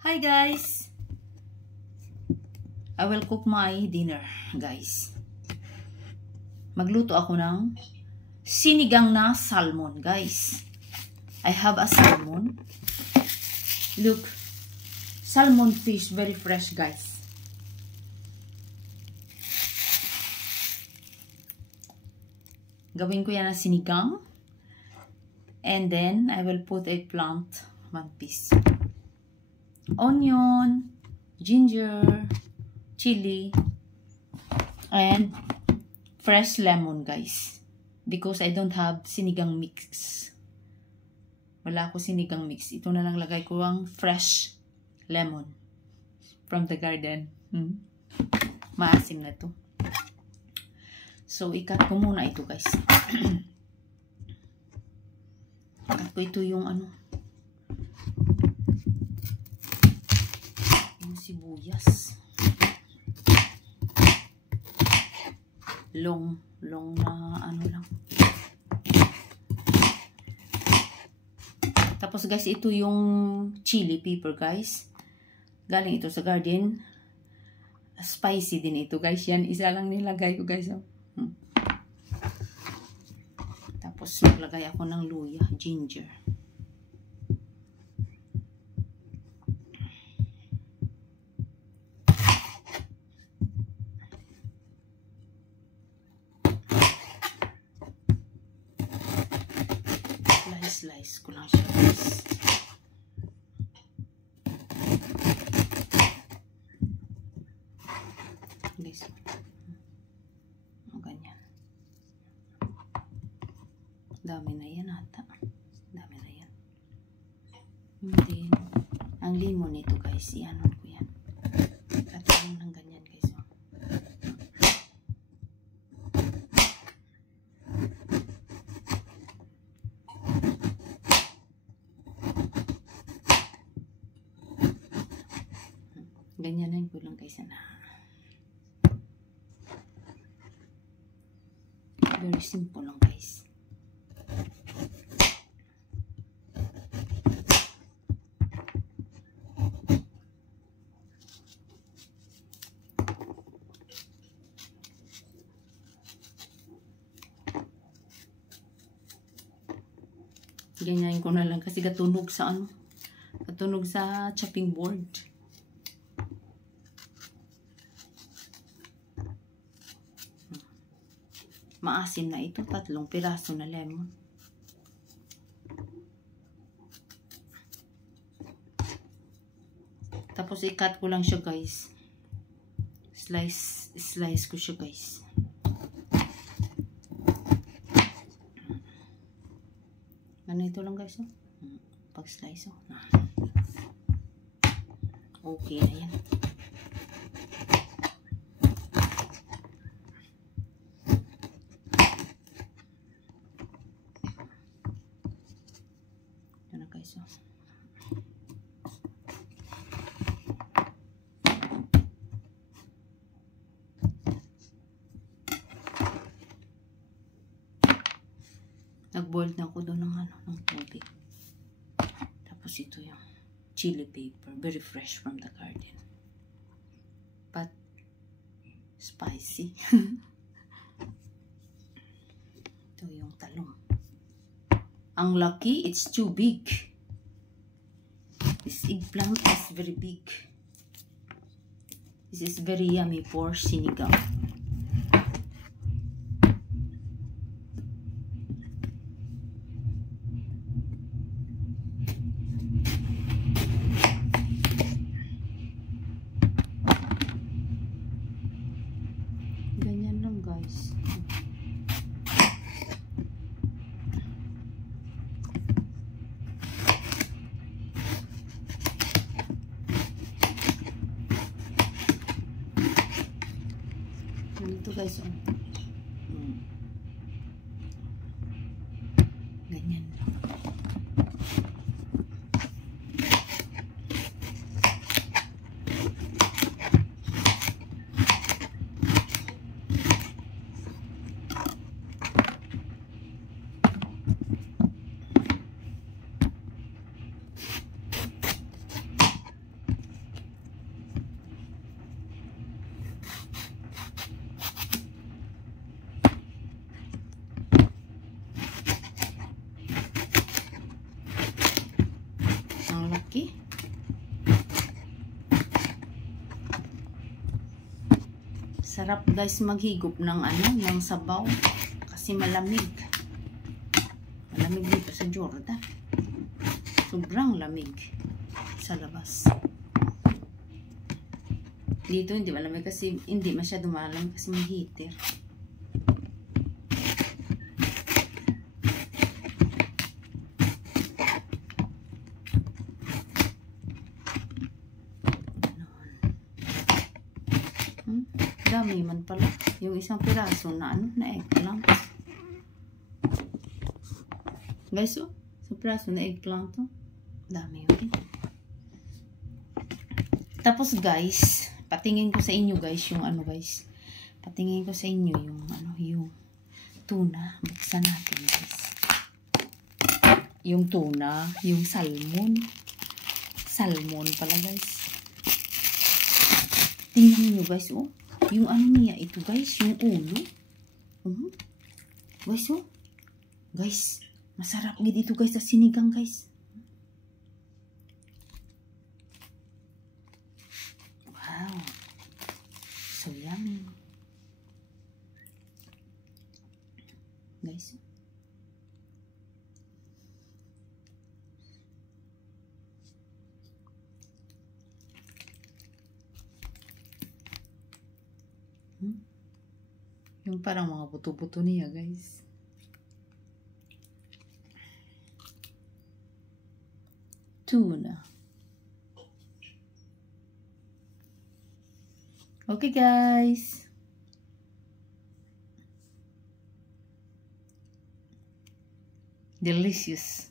Hi guys! I will cook my dinner, guys. Magluto ako ng sinigang na salmon, guys. I have a salmon. Look, salmon fish, very fresh, guys. Gawin ko yan na sinigang. And then, I will put a plant, one piece. Onion, ginger, chili, and fresh lemon, guys. Because I don't have sinigang mix. Wala ako sinigang mix. Ito na lang lagay ko ang fresh lemon from the garden. Maasim na to. So, ikat ko muna ito, guys. Ikat ko ito yung ano. Yung sibuyas. Long na ano lang. Tapos guys, ito yung chili pepper, guys. Galing ito sa garden. Spicy din ito, guys. Yan, isa lang nilagay ko, guys. Oh. Tapos naglagay ako ng luya, ginger. Slice ko lang siya, guys. Guys. Ganyan. Dami na yan ata. Dami na yan. Then, ang limon nito, guys. Ianon ko yan. Katayin ng ganyan, guys. Ganyanan ko lang, guys, na. Very simple lang, guys. Ganyan ko na lang kasi katunog sa ano. Katunog sa chopping board. Maasim na ito. 3 piraso na lemon. Tapos i-cut ko lang siya, guys. Slice ko siya, guys. Ganito lang, guys. Pag-slice. Okay na yan. Nag-boil na ako doon ng tubig. Tapos ito yung chili pepper. Very fresh from the garden. But spicy. Ito yung talong. Ang lucky, it's too big. This eggplant is very big. This is very yummy for sinigang. Ganyan lang, guys. Ganito, guys. Ganyan lang. Sarap guys maghigop ng ng sabaw kasi malamig. Malamig dito sa Jordan. Sobrang lamig sa labas. Dito hindi malamig kasi hindi masyado malamig kasi may heater. Dami man pala. Yung isang piraso na na eggplant. Guys, oh, sa piraso na eggplant to. Dami yun. Tapos guys, patingin ko sa inyo guys yung guys. Patingin ko sa inyo yung yung tuna. Buksan natin guys. Yung tuna, yung salmon. Salmon pala guys. Tingnan niyo guys, oh. Yung niya ito guys, yung ulo. Guys, oh. Guys, masarap dito guys sa sinigang guys. Wow. So yummy. Guys. Yung parang mga buto-buto niya, guys. Tuna. Okay, guys. Delicious.